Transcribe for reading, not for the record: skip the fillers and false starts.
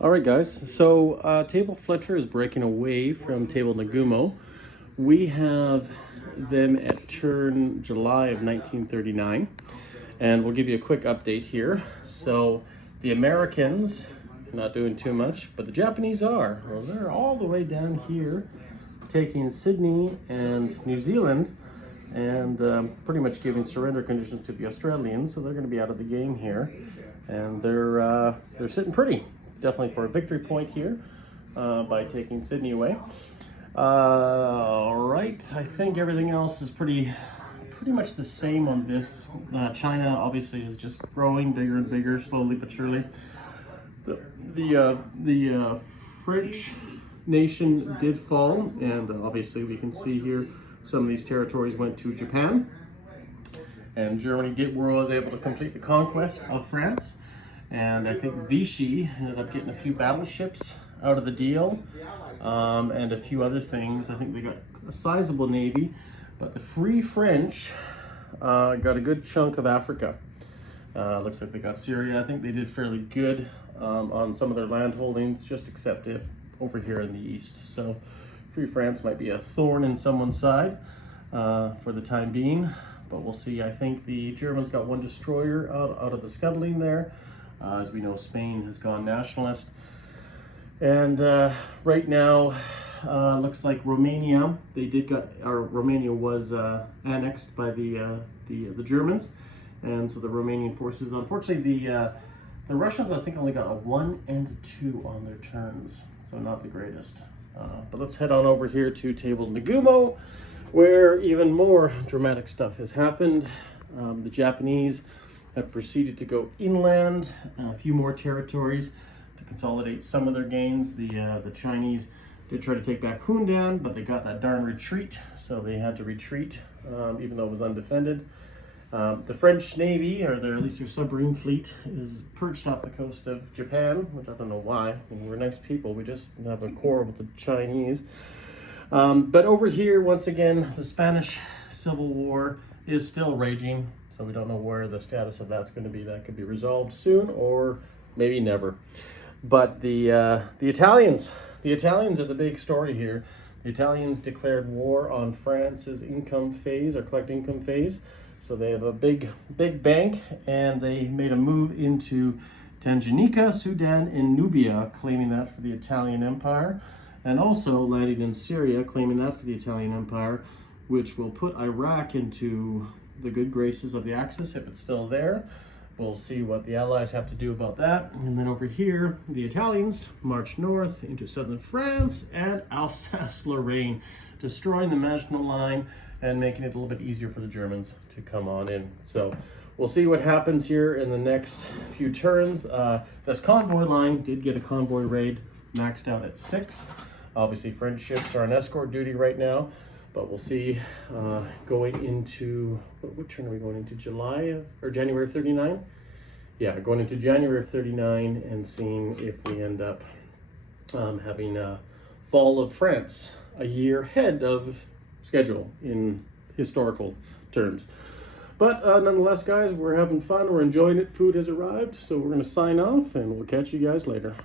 All right, guys. So Table Fletcher is breaking away from Table Nagumo. We have them at turn July of 1939, and we'll give you a quick update here. So the Americans not doing too much, but the Japanese are. Well, they're all the way down here, taking Sydney and New Zealand, and pretty much giving surrender conditions to the Australians. So they're going to be out of the game here, and they're sitting pretty. Definitely for a victory point here by taking Sydney away. All right, I think everything else is pretty much the same on this. China obviously is just growing bigger and bigger, slowly but surely. The French nation did fall, and obviously we can see here some of these territories went to Japan, and Germany was able to complete the conquest of France. And I think Vichy ended up getting a few battleships out of the deal, and a few other things. I think they got a sizable navy, but the Free French got a good chunk of Africa. Looks like they got Syria. I think they did fairly good on some of their land holdings, just except it over here in the east. So Free France might be a thorn in someone's side for the time being, but we'll see. I think the Germans got one destroyer out of the scuttling there. As we know, Spain has gone nationalist. And right now, looks like Romania, Romania was annexed by the Germans. And so the Romanian forces, unfortunately, the Russians, I think, only got a 1 and a 2 on their turns. So not the greatest. But let's head on over here to Table Nagumo, where even more dramatic stuff has happened. The Japanese have proceeded to go inland, a few more territories to consolidate some of their gains. The Chinese did try to take back Hundan, but they got that darn retreat, so they had to retreat, even though it was undefended. The French Navy, or at least their submarine fleet, is perched off the coast of Japan, which I don't know why. I mean, we're nice people, we just have a quarrel with the Chinese. But over here, once again, the Spanish Civil War is still raging. So we don't know where the status of that's going to be. That could be resolved soon or maybe never. But the Italians are the big story here. The Italians declared war on France's income phase, or collect income phase. So they have a big bank, and they made a move into Tanganyika, Sudan, and Nubia, claiming that for the Italian Empire, and also landing in Syria, claiming that for the Italian Empire, which will put Iraq into the good graces of the Axis if it's still there. We'll see what the Allies have to do about that. And then over here, the Italians march north into southern France and Alsace-Lorraine, destroying the Maginot Line and making it a little bit easier for the Germans to come on in. So we'll see what happens here in the next few turns. This convoy line did get a convoy raid maxed out at 6. Obviously, French ships are on escort duty right now. But we'll see going into, what turn are we going into? July or January of 39? Yeah, going into January of 39 and seeing if we end up having a fall of France a year ahead of schedule in historical terms. But nonetheless, guys, we're having fun. We're enjoying it. Food has arrived. So we're going to sign off, and we'll catch you guys later.